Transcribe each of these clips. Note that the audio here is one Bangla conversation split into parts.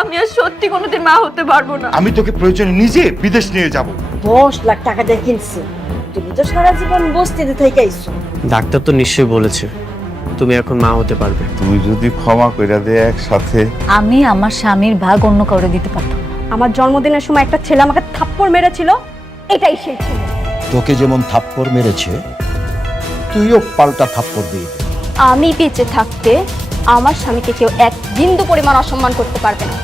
আমি আর সত্যি কোনোদিন মা হতে পারবো না। আমি তোকে প্রয়োজনে নিজে বিদেশ নিয়ে যাব। 10 লাখ টাকা দিয়ে কিনছি, তুমি তো সারা জীবন বস্তিতে থেকে আইছো। ডাক্তার তো নিশ্চয়ই বলেছে তুমি এখন মা হতে পারবে। তুই যদি ক্ষমা কইরা দে একসাথে। আমি আমার স্বামীর ভাগ অন্য কাউরে দিতে পারতাম না। আমার জন্মদিনের সময় একটা ছেলে আমাকে থাপ্পড় মেরেছিল, এটাই সেই ছেলে। তোকে যেমন থাপ্পড় মেরেছে তুইও পাল্টা থাপ্পড় দিয়ে দে। আমি বেঁচে থাকতে আমার স্বামীকে কেউ এক বিন্দু পরিমাণ অসম্মান করতে পারবে না।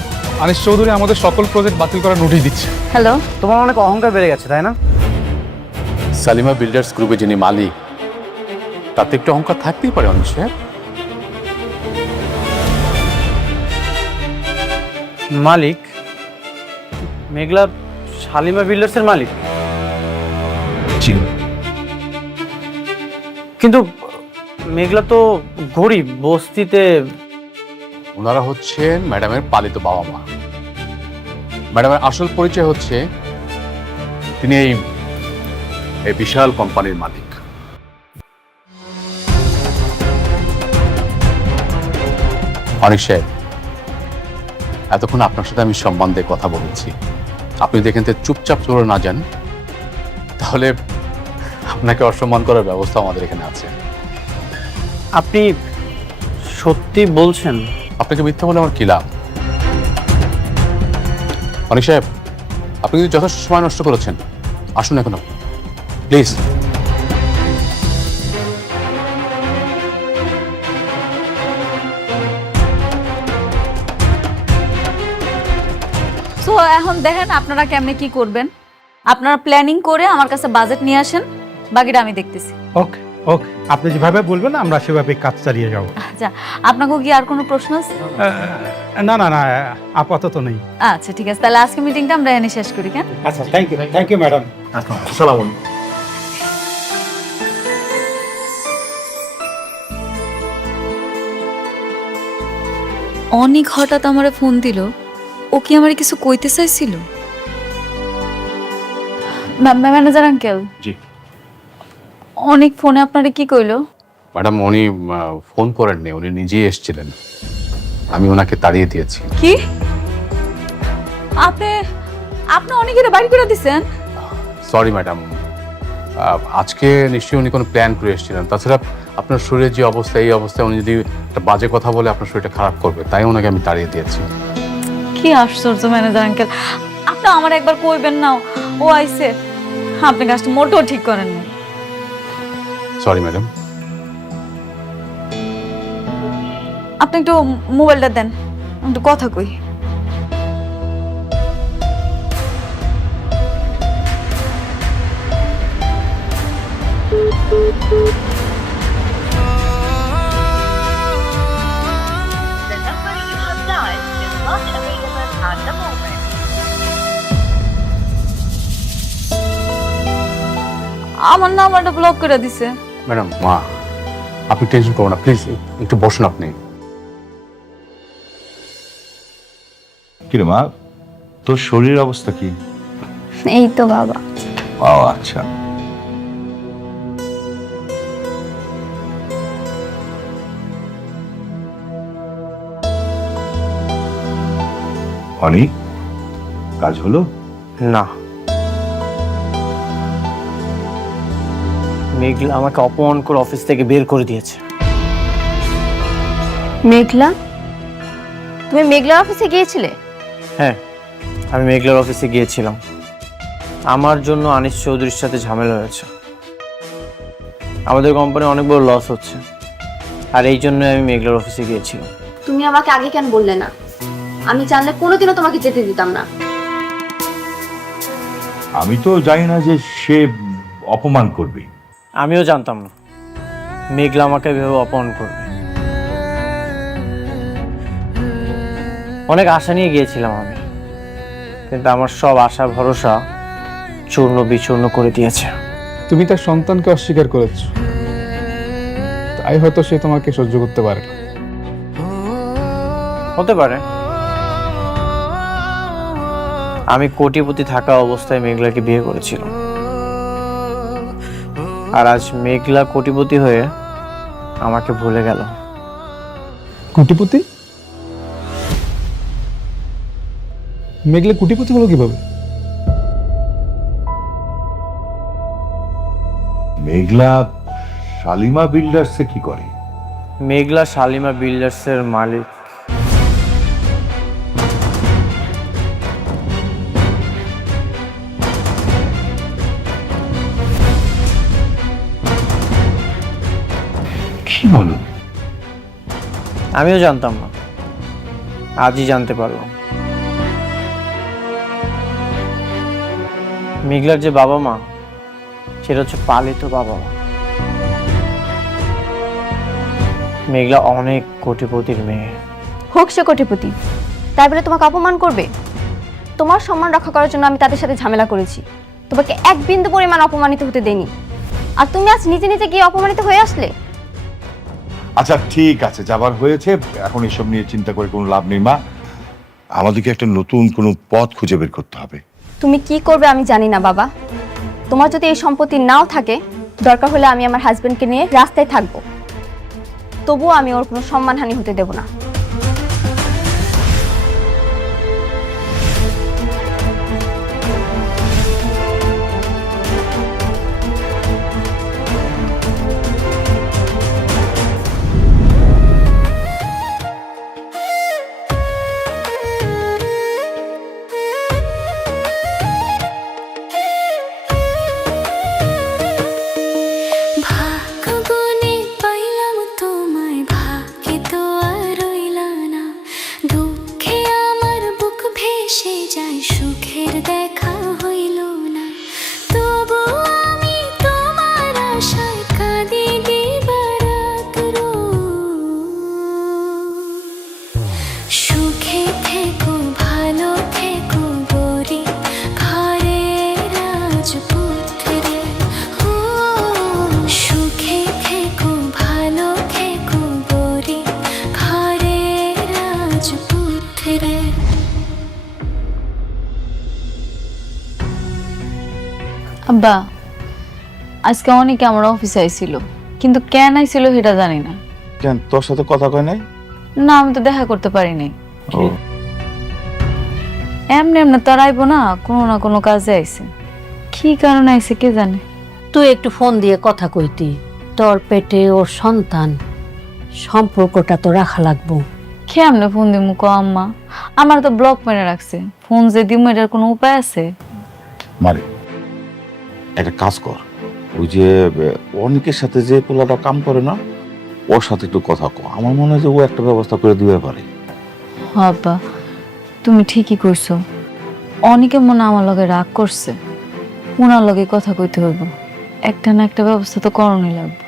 আনিস চৌধুরী আমাদের সকল প্রজেক্ট বাতিল করার নোটিশ দিচ্ছে। হ্যালো, তোমার অনেক অহংকার বেড়ে গেছে তাই না? সালিমা বিল্ডার্স গ্রুপে যিনি মালিক, তাতে একটু অহংকার থাকতেই পারে অনিশ সাহেব। মালিক মেঘলা শালিমা বিল্ডার্সের মালিক? কিন্তু মেঘলা তো গরিব, বস্তিতে। ওনারা হচ্ছেন ম্যাডামের পালিত বাবা মা। ম্যাডামের আসল পরিচয় হচ্ছে তিনি এই বিশাল কোম্পানির মালিক। অনিশ সাহেব, এতক্ষণ আপনার সাথে আমি সম্মান দিয়ে কথা বলেছি, আপনি যদি এখান থেকে চুপচাপ চলে না যান তাহলে আপনাকে অসম্মান করার ব্যবস্থা আমাদের এখানে আছে। আপনি সত্যি বলছেন? আপনাকে মিথ্যা বলে আমার কি লাভ? অনিক সাহেব, আপনি কিন্তু যথেষ্ট সময় নষ্ট করেছেন, আসুন এখন প্লিজ। তো এখন দেখেন আপনারা কেমনে কি করবেন। আপনারা প্ল্যানিং করে আমার কাছে বাজেট নিয়ে আসেন, বাকিটা আমি দেখতেছি। ওকে ওকে, আপনি যেভাবে বলবেন আমরা সেভাবে কাজ চালিয়ে যাব। আচ্ছা, আপনাকে কি আর কোনো প্রশ্ন আছে? না না না, আপাতত নেই। আচ্ছা ঠিক আছে, তাহলে আজকে মিটিংটা আমরা এনে শেষ করি। কেন? আচ্ছা, থ্যাংক ইউ ম্যাডাম। আসসালামু আলাইকুম। অনেক হঠাৎ আমারে ফোন দিল, ও কি আমারে কিছু কইতে চাইছিল? ম্যানেজার আঙ্কেল, জি অনেক ফোনে আপনারে কি কইলো? ম্যাডাম, উনি ফোন করেননি, উনি নিজেই এসেছিলেন, আমি ওনাকে তাড়িয়ে দিয়েছি। কি আপনি আপনি অনেকের বাড়ি করে দিছেন? সরি ম্যাডাম, আজকে নিশ্চয়ই উনি কোনো প্ল্যান করে এসেছিলেন। তাছাড়া আপনার শরীরের যে অবস্থা, এই অবস্থায় উনি যদি একটা বাজে কথা বলে আপনার শরীরটা খারাপ করবে, তাই ওনাকে আমি তাড়িয়ে দিয়েছি। কি আশ্চর্য ম্যানেজার আঙ্কেল, আপনি আমার একবার কইবেন না ও আইছে? আপনি কাজটা মোটেও ঠিক করেন না। Sorry madam. আপনি একটু মোবাইলটা দেন, একটু কথা কই। আমার নাম্বারটা ব্লক করে দিছে। ম্যাডাম, মা আপনি টেনশন করবেন না, প্লিজ একটু বসুন আপনি। কিরে মা, তোর শরীরের অবস্থা কি? এই তো বাবা। ও আচ্ছা। অনেক কাজ হলো না, মেঘলা আমাকে অপমান করে অফিস থেকে বের করে দিয়েছে। মেঘলা, তুমি মেঘলার অফিসে গিয়েছিলে? হ্যাঁ, আমি মেঘলার অফিসে গিয়েছিলাম। আমার জন্য আনিস চৌধুরীর সাথে ঝামেলা হয়েছে। আমাদের কোম্পানি অনেক বড় লস হচ্ছে, আর এই জন্য আমি মেঘলার অফিসে গিয়েছিলাম। তুমি আমাকে আগে কেন বললে না? আমি জানলে কোনোদিনও তোমাকে যেতে দিতাম না। আমি তো জানি না যে সে অপমান করবে। আমিও জানতাম না মেঘলা আমাকে এভাবে অপমান করবে। অনেক আশা নিয়ে গিয়েছিলাম আমি, কিন্তু আমার সব আশা ভরসা চূর্ণ বিচূর্ণ করে দিয়েছে। তুমি তার সন্তানকে অস্বীকার করেছো, তাই হয়তো সে তোমাকে সহ্য করতে পারে না। হতে পারে। আমি কোটিপতি থাকা অবস্থায় মেঘলাকে বিয়ে করেছিলাম, আর আজ মেঘলা কোটিপতি হয়ে আমাকে ভুলে গেল। কোটিপতি? মেঘলা কোটিপতি হলো কিভাবে? মেঘলা শালিমা বিল্ডার্সে কি করে? মেঘলা শালিমা বিল্ডার্সের মালিক। কি বলো? আমিও জানতাম না, আজই জানতে পারলাম। মেঘলার যে বাবা মা, সেটা হচ্ছে পালিত বাবা মা। মেঘলা অনেক কোটিপতির মেয়ে। হোক সে কোটিপতি, তাই বলে তোমাকে অপমান করবে? তোমার সম্মান রক্ষা করার জন্য আমি তাদের সাথে ঝামেলা করেছি, তোমাকে এক বিন্দু পরিমাণ অপমানিত হতে দেইনি। আর তুমি আজ নিজে নিজে গিয়ে অপমানিত হয়ে আসলে। আচ্ছা ঠিক আছে, যাবার হয়েছে, এখন এসব নিয়ে চিন্তা করে কোনো লাভ নেই মা। আমাদেরকে একটা নতুন কোনো পথ খুঁজে বের করতে হবে। তুমি কি করবে আমি জানি না বাবা। তোমার যদি এই সম্পত্তি নাও থাকে, দরকার হলে আমি আমার হাজবেন্ডকে নিয়ে রাস্তায় থাকবো, তবুও আমি ওর কোনো সম্মানহানি হতে দেব না। আব্বা, আজকে অনেকে আমার অফিসে আইছিল, কিন্তু কেন আইছিল সেটা জানি না। কেন, তোর সাথে কথা কয় নাই? না, আমি তো দেখা করতে পারি নাই। এমনি এমনি তো আর আইবো না, কোনো না কোনো কাজে আইছে। কি কারণে আইছে কে জানে। তুই একটু ফোন দিয়ে কথা কইতি, তোর পেটে ওর সন্তান, সম্পর্কটা তো রাখা লাগবো। কেমনে ফোন দিমু কো আম্মা? আমার তো ব্লক মেরে রাখছে, ফোন যে দিমু এটার কোনো উপায় আছে? মারে একটা কাজ কর, ওই যে অনেকের সাথে যে পোলাটা কাম করে না, ওর সাথে একটু কথা কো। আমার মনে হয় যে ও একটা ব্যবস্থা করে দিতে পারে। আব্বা, তুমি ঠিকই কইছো। অনেকে মনে আমার লগে রাগ করছে, ওনার লগে কথা কইতে হইব। একটা না একটা ব্যবস্থা তো করণই লাগবে।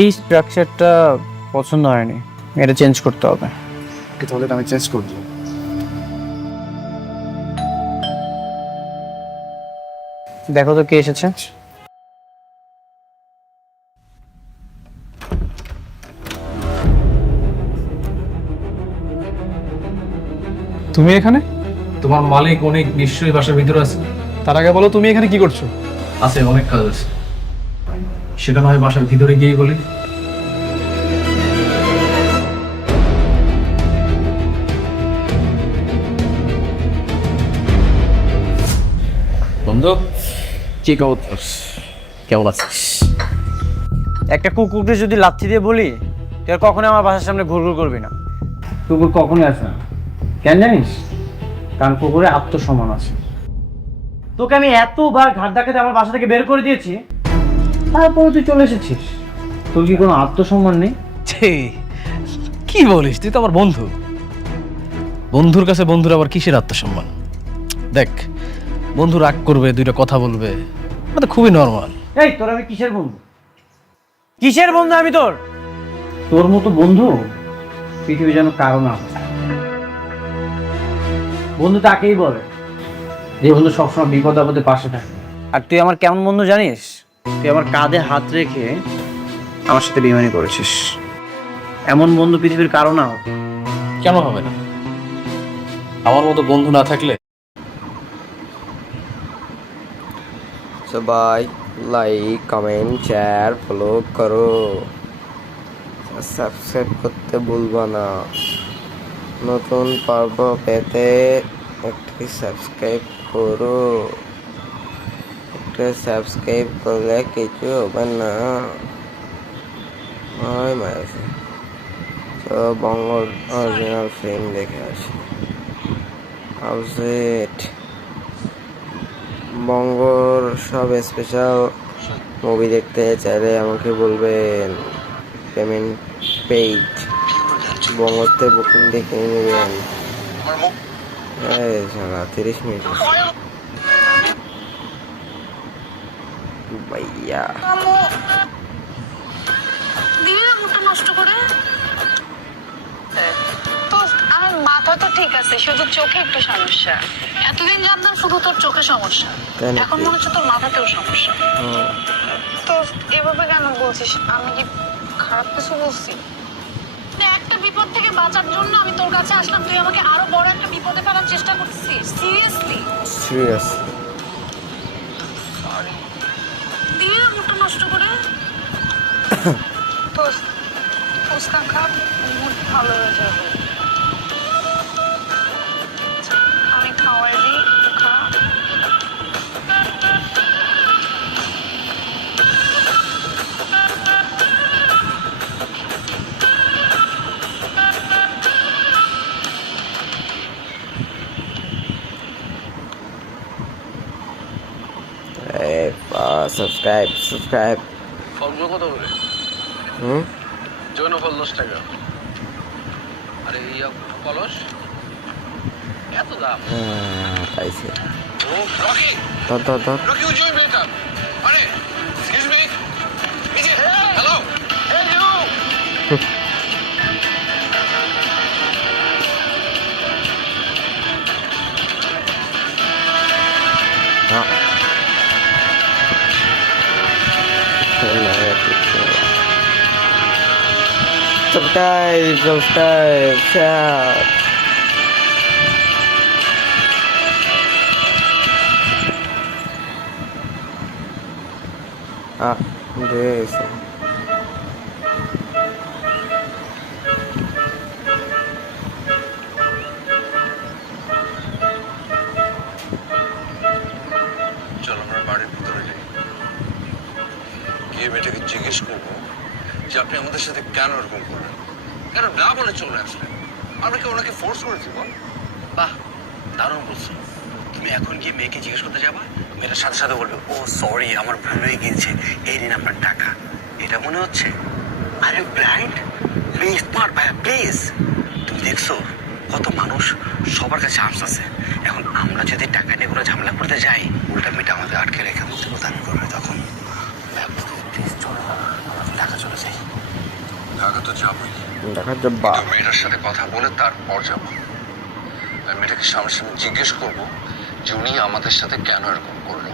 এই স্ট্রাকচারটা পছন্দ হয়নি, এটা চেঞ্জ করতে হবে। তাহলে আমি চেঞ্জ করে দিই। দেখো তো কে এসেছে। তুমি এখানে? তোমার মালিক অনেক নিশ্চয়ই বাসার ভিতরে আছে। তার আগে বলো তুমি এখানে কি করছো? আছে, অনেক কাজ আছে, সেটা না হয় বাসার ভিতরে গিয়ে বলি। বন্ধু, কি খবর? কেমন আছিস? একটা কুকুরকে যদি লাথি দিয়ে বলি তুই আর কখনোই আমার বাসার সামনে ঘুরঘুর করবি না, কুকুর কখনোই আসবে না। কেন জানিস? কারণ কুকুরে আত্মসম্মান আছে। তোকে আমি এতবার ঘাট ধাক্কাতে আমার বাসা থেকে বের করে দিয়েছি, তারপরে তুই চলে এসেছিস। তোর কি কোনো আত্মসম্মান নেই? কি বলিস? তুই তো আমার বন্ধু, বন্ধুর কাছে বন্ধুর আবার কিসের আত্মসম্মান? দেখ, বন্ধু রাগ করবে, দুইটা কথা বলবে, এটা খুবই নর্মাল। এই তোর আমি কিসের বন্ধু? কিসের বন্ধু আমি তোর? তোর মতো বন্ধু পৃথিবী যেন কারো না হয়। বন্ধু তাকেই বলে যে বন্ধু সবসময় বিপদ আপদে পাশে থাকে। আর তুই আমার কেমন বন্ধু জানিস? তুই আমার কাঁধে হাত রেখে আমার সাথে বেইমানি করেছিস। এমন বন্ধু পৃথিবীর কারো না হবে। কেন হবে না? আমার মতো বন্ধু না থাকলে সবাই লাইক কমেন্ট শেয়ার ফলো করো, সাবস্ক্রাইব করতে ভুলবা না। নতুন পর্ব পেতে একটি সাবস্ক্রাইব করো, একটা সাবস্ক্রাইব করলে কিছু হবে না। ওই মাঝে তো বঙ্গ অরিজিনাল ফিল্ম দেখে আসি। আপডেট বঙ্গর সব স্পেশাল মুভি দেখতে চাইলে আমাকে বলবেন, পেমেন্ট পেইড, বঙ্গতে বুকিং দেখে নেবেন। এই সারা 30 মিনিট ভাইয়া দিলে মুখটা নষ্ট করে। তো আমার মাথা তো ঠিক আছে, শুধু চোখে একটু সমস্যা। এতদিন জানতাম শুধু তোর চোখে সমস্যা, এখন মনে হচ্ছে তোর মাথাতেও সমস্যা। তো এভাবে কেন বলছিস? আমি কি খারাপ কিছু বলছি? একটা বিপদ থেকে বাঁচার জন্য আমি তোর কাছে আসলাম, তুই আমাকে আরো বড় একটা বিপদে ফেলার চেষ্টা করছিস। সিরিয়াসলি সিরিয়াস দিলে মুখটা নষ্ট করে। তো ফুচকা খা, মুড ভালো হয়ে যাবে। আমি খাওয়াই দিই, খা। সাবস্ক্রাইব ফলগুলো কত করে? জৈন ফল 10 টাকা। আরে এই কলস এত দাম? পাইছে। ও রকি, ধর রকি উজ ইউর বেটা। আরে এক্সকিউজ মি, নিচে। হ্যালো, এই ইউ। Subscribe, share. This. চল আমরা বাড়ির ভিতরে যাই, গিয়ে মেয়েটাকে জিজ্ঞেস করবো যে আপনি আমাদের সাথে কেন এরকম করলেন, কেন না বলে চলে আসলেন। আমরা কি ওনাকে ফোর্স করেছি বল? বাহ, দারুণ বলছো। তুমি এখন গিয়ে মেয়েকে জিজ্ঞেস করতে যাবা, মেয়েটার সাথে সাথে বলবে ও সরি আমার ভুল হয়ে গিয়েছে, এই নিন আপনার টাকা। এটা মনে হচ্ছে আরে ব্রাইট, প্লিজ স্মার্ট ভাইয়া প্লিজ। তুমি দেখছো কত মানুষ, সবার কাছে আর্মস আছে। এখন আমরা যদি টাকা নিয়ে কোনো ঝামেলা করতে যাই, উল্টা মেয়েটা আমাদের আটকে রেখে মুক্তি প্রদান করবে। তখন প্লিজ চলো, আমাদের টাকা চলে যাই। ঢাকা তো যাবই, দেখা যাবা। মেয়েটার সাথে কথা বলে তারপর যাবো। আমি মেয়েটাকে সামনাসামনি জিজ্ঞেস করবো যে উনি আমাদের সাথে কেন এরকম করলো।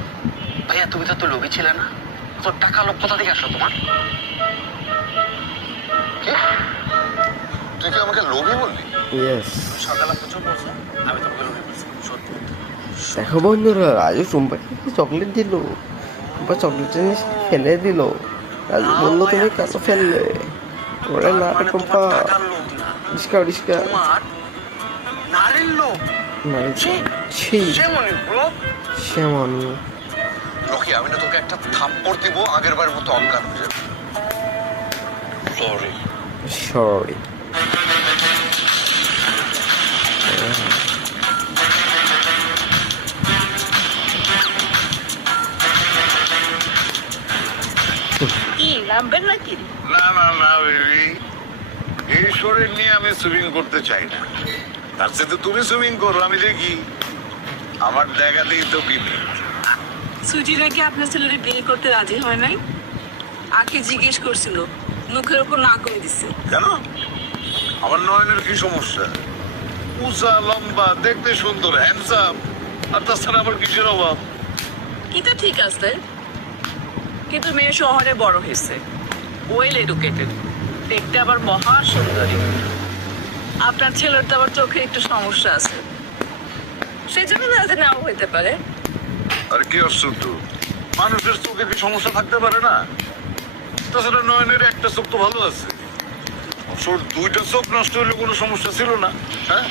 ভাইয়া তুমি তো লোভী ছিলে না, তোর টাকা লোভ কোথা থেকে আসলো তোমার? কি তুই কি আমাকে লোভী বললি? ইয়েস। সকালে প্রচুর বলছো, আমি তোমাকে লোভী বলছি সত্যি। দেখো বন্ধুরা, রাজু টুম্পাকে চকলেট দিল, টুম্পা চকলেট জিনিস ফেলে দিল। রাজু বললো তুমি কেন ফেললে? ওরে না টুম্পা, ডিসকাউ তোমার নারীর লোভ। সেমন রকি, আমি না তোকে একটা থাপ্পড় দিব, আগের বারের মতো অজ্ঞান হয়ে যাবে। সরি। সরি। না না না বেবি, এই শরীর নিয়ে আমি সুইমিং করতে চাই না। তার সাথে তুমি সুইমিং করো, আমি দেখি। আমার দেখাতেই তো বিনি। সুজি নাকি আপনার ছেলের বিয়ে করতে রাজি হয় নাই, আগে জিজ্ঞেস করছিল, মুখের উপর না করে দিছে। কেন? আমার নয়নের কি সমস্যা? উঁচা লম্বা, দেখতে সুন্দর, হ্যান্ডসাম, আর তাছাড়া আমার কিসের অভাব? কি তো ঠিক আছে, কিন্তু মেয়ে শহরে বড় হয়েছে, ওয়েল এডুকেটেড, দেখতে আবার মহা সুন্দরী। আপনার ছেলের তো আবার চোখে একটু সমস্যা আছে, সেই জন্য রাজি নাও হইতে পারে। আর কি আশ্চর্য, মানুষের চোখে কি সমস্যা থাকতে পারে না? তাছাড়া নয়নের একটা চোখ তো ভালো আছে, ওর দুইটা চোখ নষ্ট হলে কোনো সমস্যা ছিল না। হ্যাঁ,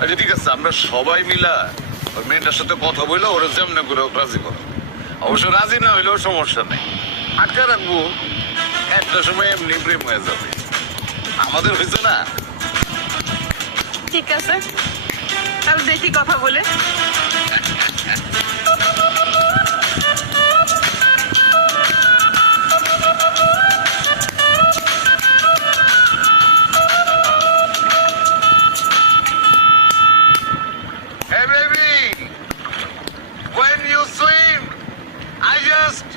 আচ্ছা ঠিক আছে, আমরা সবাই মিলা ওই মেয়েটার সাথে কথা বললে ওরা যেমন করে হোক রাজি করো। অবশ্য রাজি না হইলেও সমস্যা নেই, আটকে রাখবো, একটা সময় এমনি প্রেম হয়ে যাবে। আমাদের হয়েছে না? ঠিক আছে, তাহলে দেখি কথা বলে। Hey baby, when you swim, I just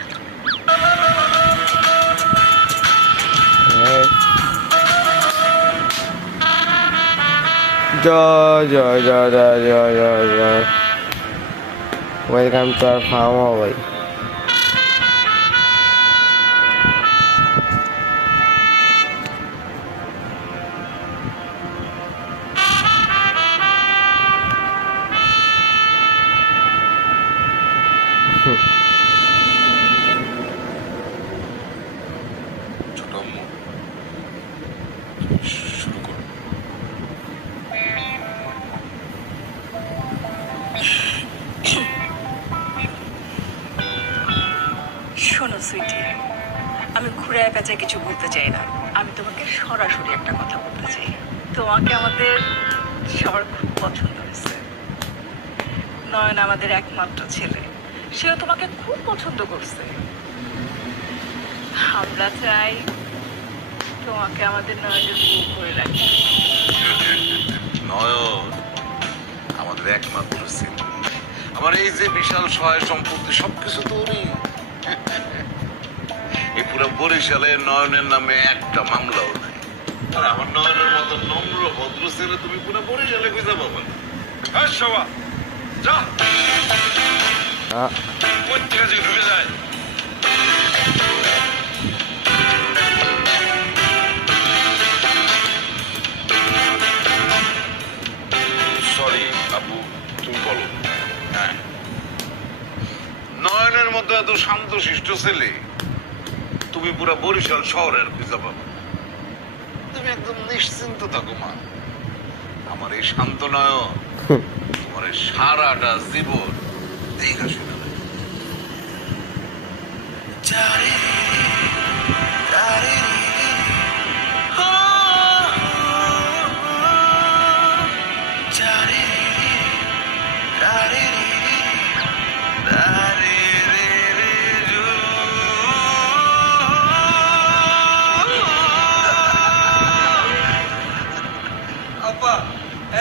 welcome to our farm ভাই। ছোট আম্মু, শুরু করো। শোনো সুইটি, আমি ঘুরে পেঁচায় কিছু বলতে চাই না, আমি তোমাকে সরাসরি একটা কথা বলতে চাই। তোমাকে আমাদের সবার খুব পছন্দ হয়েছে। নয়ন আমাদের একমাত্র ছেলে, সেও তোমাকে খুব পছন্দ করছে। আমরা চাই তোমাকে আমাদের নয়নের বউ করে রাখি। নয়ন আমাদের একমাত্র ছেলে, আমার এই যে বিশাল সহায় সম্পত্তি সবকিছু তোরই। এই পুরো বরিশালে নয়নের নামে একটা মামলাও নাই। আর আমার নয়নের মতো নম্র ভদ্র ছেলে তুমি পুরো বরিশালে খুঁজে পাবো না। হ্যাঁ সবা যা, কোন থেকে যে ঢুকে যায়। সরি আপু, তুমি বলো। হ্যাঁ, নয়নের মতো এত শান্ত শিষ্ট ছেলে তুমি পুরো বরিশাল শহরের খুঁজে পাবো। তুমি একদম নিশ্চিন্ত থাকো মা, আমার এই শান্ত নয়ন তোমার এই সারাটা জীবন দেখা শুনে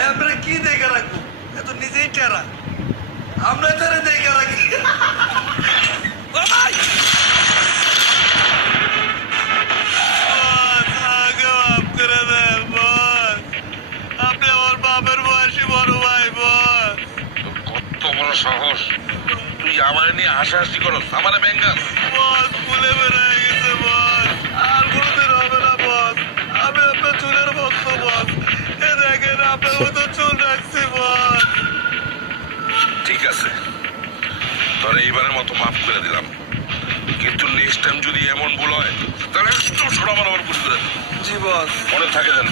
আমরা কি দেখে রাখবো, এত নিজেই টেরা, আমরা তারা দেখে রাখি। আপনি আমার বাবার বয়সী বড় ভাই, বল কত বড় সাহস, তুই আমার নিয়ে হাসাহাসি করো, আমার ব্যাঙ্গাস। বস ভুলে বেড়ে গেছে বস, আর কোনোদিন হবে না বস। আমি আপনার চুলের ভক্ত বস, এ দেখেন আপনার মতো চুল রাখছি বস। ঠিক আছে, তোর এইবারের মতো মাফ করে দিলাম, কিন্তু নেক্সট টাইম যদি এমন ভুল হয় তাহলে একটু সরাবার আবার ভুল করে দিন। জি বস। মনে থাকে যেন।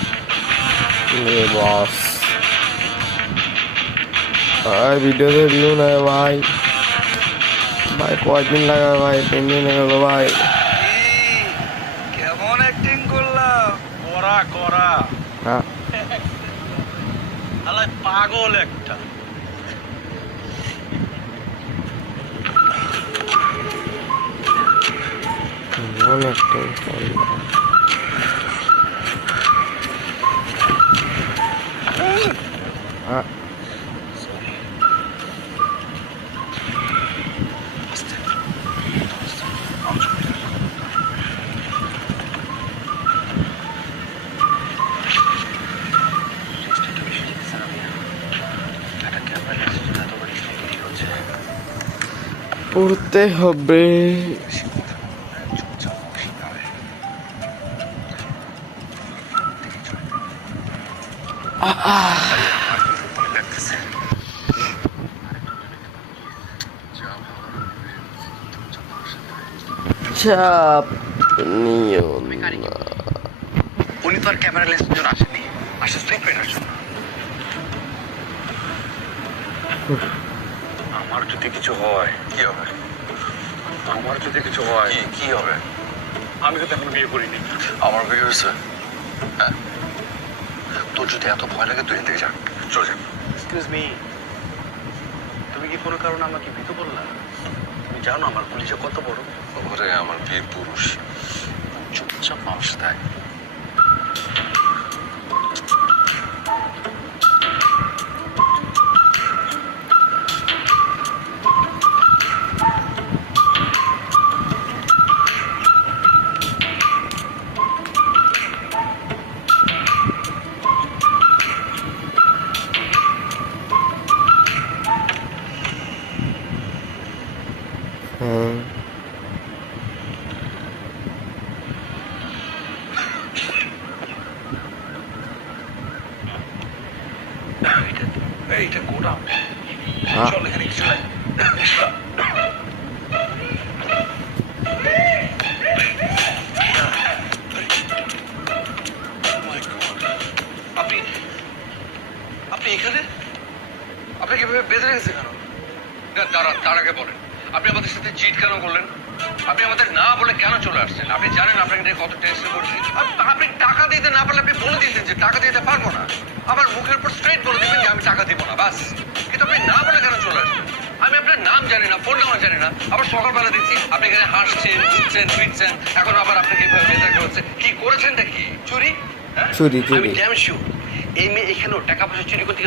বস ভাই ভিডিওতে ভিউ নাই ভাই, ভাই কয়দিন লাগে ভাই, 3 দিন গেল ভাই। কেমন অ্যাক্টিং করলাম, করা করা হ্যাঁ আলাই পাগল একটা। অনেকটাই পড়তে হবে। চাপ নিও না। উনি তো আর ক্যামেরা লেন্সের জন্য আসেনি, আসে স্টেটমেন্টের জন্য। আমার যদি কিছু হয় কি হবে? আমার যদি কিছু হয় কি হবে? আমি তো এখন বিয়ে করিনি। আমার বিয়ে হয়েছে। হ্যাঁ, তোর যদি এত ভয় লাগে তুই থেকে যা, চলে যা। এক্সকিউজ মি, তুমি কি কোনো কারণে আমাকে ভীত বললা? তুমি জানো আমার পুলিশে কত বড়? ওরে আমার বীর পুরুষ, চুপচাপ মানুষ দেয়। হ্যাঁ, এইটা গোডাউন, চল এখানে কিছু নাই। আপনি আপনি এখানে? আপনাকে এভাবে বেঁধে রেখেছে কেন? তার আগে বলেন, আপনি আমাদের সাথে চিট কেন করলেন? আপনি আমাদের না বলে কেন চলে আসছেন? আপনি জানেন আপনাকে নিয়ে কত টেনশন করছি। আপনি টাকা দিতে না পারলে আপনি বলে দিতেন যে টাকা দিতে পারবো না, আবার মুখের উপর স্ট্রেট বলে দিবেন যে আমি টাকা দিব না, বাস। কিন্তু আপনি না বলে কেন চলে আসছেন? আমি আপনার নাম জানি না, ফোন নাম্বার জানি না, আবার সকালবেলা দেখছি আপনি এখানে হাসছেন, ঘুরছেন, ফিরছেন, এখন আবার আপনাকে এভাবে বেঁধে রাখা হচ্ছে। কি করেছেনটা কি? চুরি? চুরি আমি চুরি ড্যাম শিওর এই মেয়ে এখানেও টাকা পয়সা চুরি করতে